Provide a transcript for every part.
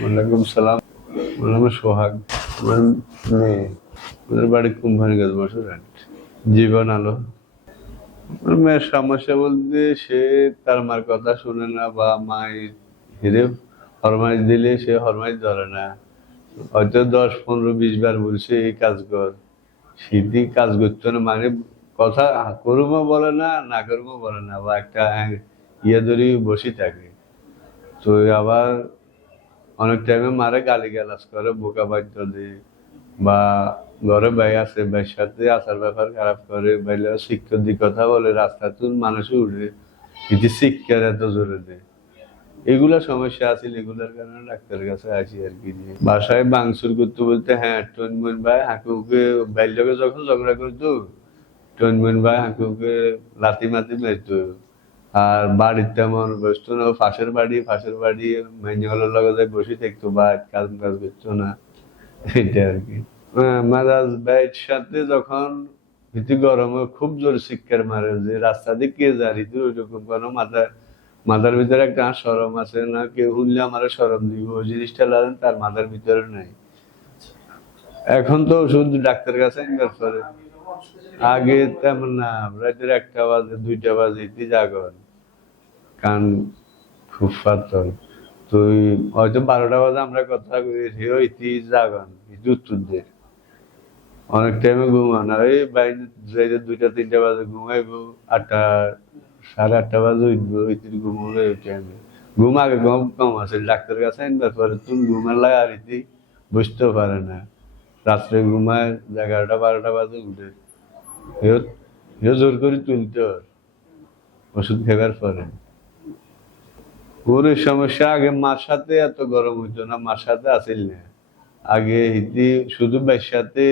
ওয়ালাইকুম সালাম। নাম সোহাগ। আমার মেয়ে। ওদের বাড়ি কুম্ভারগঞ্জ মশুরাট জীবন আলো। মেয়ের সমস্যা বলতে সে তার মার কথা শুনে না, বা মায়ের হিরে ফরমাইশ দিলে সে ফরমাইশ ধরে না। হয়তো দশ, পনেরো, বিশ বার বলছে, এই কাজ কর। সিদ্ধি কাজ করতে না মানে কথা করব বলে না না করব বলে না, বা একটা ইয়ে ধরে বসে থাকে। তো আবার অনেক টাইমে মারে গালি গালাজ করে, বোকা বাধ্য দিয়ে। বা ঘরে ভাই আছে, ভাইয়ের সাথে আসার ব্যাপার খারাপ করে বাইলে শিক্ষক দিয়ে কথা বলে রাস্তা তুল মানুষে উঠে। কিছু শিক্ষার এত জোরে দেয় এগুলা সমস্যা আছে, এগুলার কারণে ডাক্তারের কাছে আসি আর কি যে বাসায় বাংসুর করতে বলতে হ্যাঁ টনমন ভাই, হাঁকুকে বাইলকে যখন ঝগড়া করতো, টনমন ভাই হাঁকুকে লাতি মাতি মেরতো। আর বাড়ির তেমন বসতো না ফাঁসের বাড়ি ফাঁসের বাড়ি মেঞ্জলের লগে বসে থাকতো বা কাজ কাজ করতো না। এটা আর কি। মারাজ ভাইয়ের সাথে যখন ভীতি গরমে খুব জোর শিক্ষার মারে যে, রাস্তা দিয়ে কে জারি তুই ওইরকম কোনো মাথা, মাথার ভিতরে একটা সরম আছে না? কেউ শুনলে আমার সরম দিব? ওই জিনিসটা লাগেন তার মাথার ভিতরে নাই। এখন তো শুধু ডাক্তার কাছে ইনকার করে। আগে তেমন না, রাতের একটা বাজে, দুইটা বাজে ইতি জাগন কান খুব পাতল। তো ওই হয়তো বারোটা বাজে আমরা কথা কই সেও ইতি জাগন দিয়ে অনেক টাইমে ঘুমান এই বাইরে যাইতে দুইটা, তিনটা বাজে, ঘুমাইবো, আটটা, সাড়ে আটটা বাজে উঠবো ইতির ঘুমাবো ওই টাইমে ঘুম আগে কম কম আছে ডাক্তার কাছে আনবার পরে, তুমি ঘুমার লাগে আর ইতি বুঝতেও পারে না। রাত্রে ঘুমায়, এগারোটা, বারোটা বাজে উঠে। এও জোর করে তুলতে হয়। ওষুধ খাবার পরে। ওর সমস্যা, আগে মার সাথে এত গরম হইতো না, মার সাথে না। আগে ইতি শুধু সাথে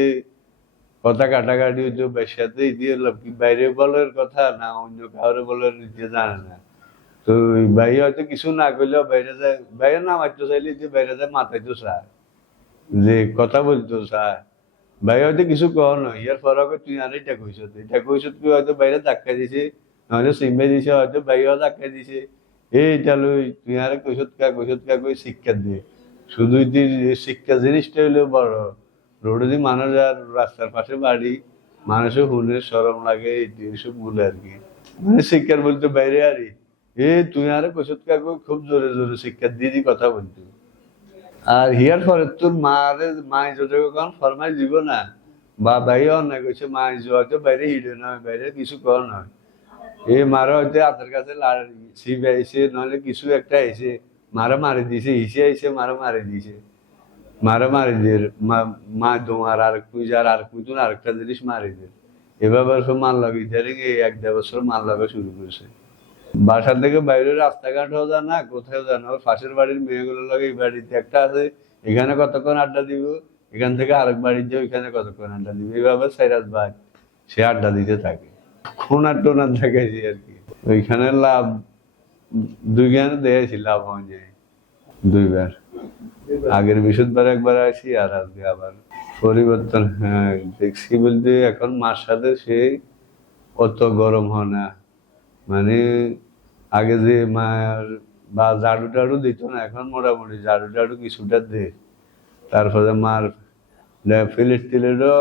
কথা কাটাকাটি হইতো সাথে ইতি কি, বাইরে বলার কথা না, অন্য কাউরে বলার নিতে জানে না। তো বাইরে হয়তো কিছু না করলেও বাইরে যায় বাইরে না মারতে চাইলে বাইরে যায় মাথাইতো চা যে কথা বলতো চা ভাই, হয়তো কিছু কহ নয় ইয়ার ফরকে তুই আর এটা কইস এটা কইস তুই হয়তো বাইরে ধাক্কা দিছে নইলে সিম্বে দিছে, হয়তো বাইরেও ধাক্কা দিছে। এই এটা লই তুই আর কইস কা কইস কা কই শিক্ষা দিয়ে। শুধু শিক্ষা জিনিসটা হইল বড় রোডে দিয়ে মানুষ আর রাস্তার পাশে বাড়ি মানুষের হুনের সরম লাগে এইসব বলে আর কি। মানে শিক্ষার বলতে বাইরে আরি এ তুই আর কইস কা খুব জোরে জোরে শিক্ষা দিয়ে দি কথা বলতো। আর হিয়ার পরে তোর মারে মাই যদি কখন ফরমাই দিব না। বা বাইরে অন্যায় করছে মাই হয়তো বাইরে হিড়ে নয় বাইরে কিছু কর নয় এই মারা হয়তো হাতের কাছে ছিপ আইসে নইলে কিছু একটা আইসে মারা মারি দিছে হিসে আইসে মারা মারি দিছে। মারা মারি দিয়ে, মা দোমার আর কুইজার আর কুইতুন আরেকটা জিনিস মারি দিয়ে। এভাবে সব মাল লাগে এক দেড় বছর মাল লাগা শুরু করেছে বাসা থেকে বাইরে রাস্তাঘাটও যায় না, কোথাও যায় না। পাশের বাড়ির মেয়েগুলো লাগে এই বাড়িতে একটা আছে, এখানে কতক্ষণ আড্ডা দিব? এখান থেকে আরেক বাড়ির যে ওইখানে কতক্ষণ আড্ডা দিব? এইভাবে সাইরাজ ভাই, সে আড্ডা দিতে থাকে। খোনার টোনার দেখাইছি আর কি। ওইখানে লাভ দুই গানে দিয়েছি লাভ হয়ে যায় দুইবার। আগের বৃহস্পতিবার একবার আসি আর আজকে আবার। পরিবর্তন হ্যাঁ দেখছি বলতে এখন মার সাথে সে অত গরম হয় না। মানে আগে যে মায়ের বা ঝাড়ু টাড়ু দিত না, এখন মোটামুটি ঝাড়ু টাড়ু কিছুটা দে। তারপরে মার ফিলিস টিলেরও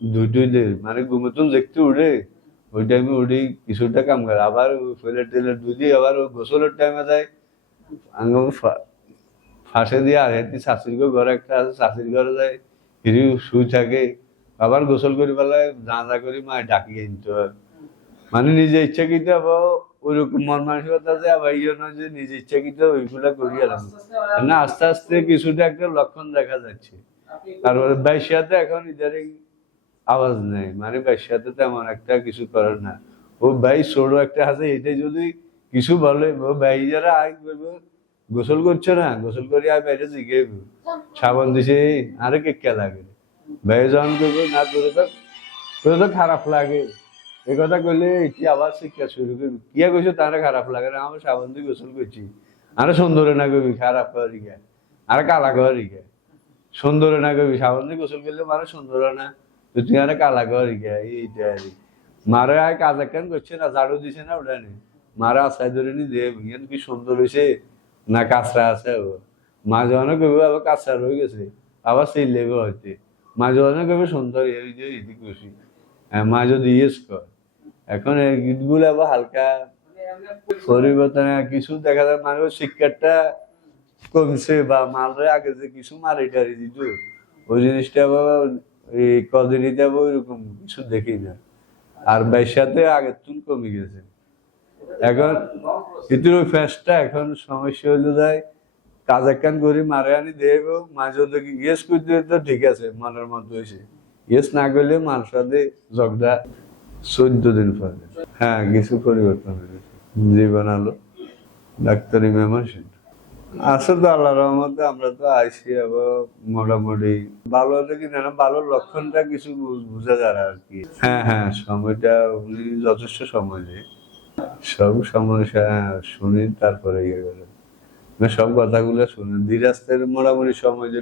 দুইটুই দে। মানে ঘুমতুন দেখতে উঠে ওই টাইমে উঠি কিছুটা কাম করে। আবার ফিলের টিলেট দিয়ে আবার ওই গোসলের টাইমে যায়। আঙ্গম ফাঁসে দিয়ে আর এটি শাশুড়ি ঘরে একটা আছে, শাশুড়ি ঘরে যায় হিরি শুই থাকে। আবার গোসল করি পেলায় যা যা করি মায় ডাকি আনতে হয়। মানে নিজে ইচ্ছাকৃত আবার ওইরকম মন মানসিকতা আছে, আবার ইয়ে নয় যে নিজে ইচ্ছাকৃত ওইগুলা করি আর না, আস্তে আস্তে কিছুটা একটা লক্ষণ দেখা যাচ্ছে। তারপরে বাইশিয়াতে এখন ইদারিং আওয়াজ নেই। মানে বাইশিয়াতে তেমন একটা কিছু করার না। ও ভাই ছোট একটা আছে এটা যদি কিছু বলে, ও ভাই যারা আয় করব, গোসল করছে না, গোসল করি আর বাইরে জিগে সাবান দিছে, আরে কে লাগে? ভাই যখন করব না, তোরে তো তোরে তো খারাপ লাগে। এই কথা কইলে এটি আবার শিক্ষা শুরু করবি কিয়া কইছো? তারা খারাপ লাগে না। আমার সাবান দিয়ে গোসল করছি আরে সুন্দরে না কবি খারাপ করি আরে কালা করি সুন্দরে না কবি সাবান দিয়ে গোসল করলে মারে সুন্দর না। তুই আরে কালা করি এইটা আর মারে আর কাজ একখান করছে না, ঝাড়ু দিছে না ওটা নেই মারা আশায় ধরে নি, দে ইয়ান কি সুন্দর হয়েছে না কাঁচরা আছে ও। মাঝে অনেক কবে আবার কাঁচা রয়ে গেছে। আবার সেই লেগে হইতে মাঝে অনেক কবে সুন্দর এই যে হ্যাঁ মা যদি ইয়েস কর। এখন এই গীতগুলো আবার হালকা পরিবর্তন কিছু দেখা যায় মানুষ শিক্ষাটা কমছে বা মালরে আগে যে কিছু মারি টারি দিত, ওই জিনিসটা আবার এই কদিনিতে আবার ওইরকম কিছু দেখি না। আর ব্যবসাতে আগের তুল কমে গেছে। এখন ইতুর ওই ফ্যাসটা এখন সমস্যা হইল যায় কাজ একখান করি, মারে আনি দেব, মাঝে ইয়েস করতে তো ঠিক আছে, মনের মতো হয়েছে ইয়েস না করলে মার সাথে চোদ্দ দিন পরে। হ্যাঁ কিছু পরিবর্তন হয়েছে। জীবন আলো, ডাক্তারি আসলে তো আল্লাহ রহমতে, আমরা তো আইসি আবার মোটামুটি। ভালো হলে কি না ভালো লক্ষণটা কিছু বোঝা যায় আর কি। হ্যাঁ হ্যাঁ সময়টা উনি যথেষ্ট সময় নেই সব সমস্যা শুনি, তারপরে ইয়ে করে। মানে সব কথাগুলো শুনে, ধীরাস্তের মোটামুটি সময় যে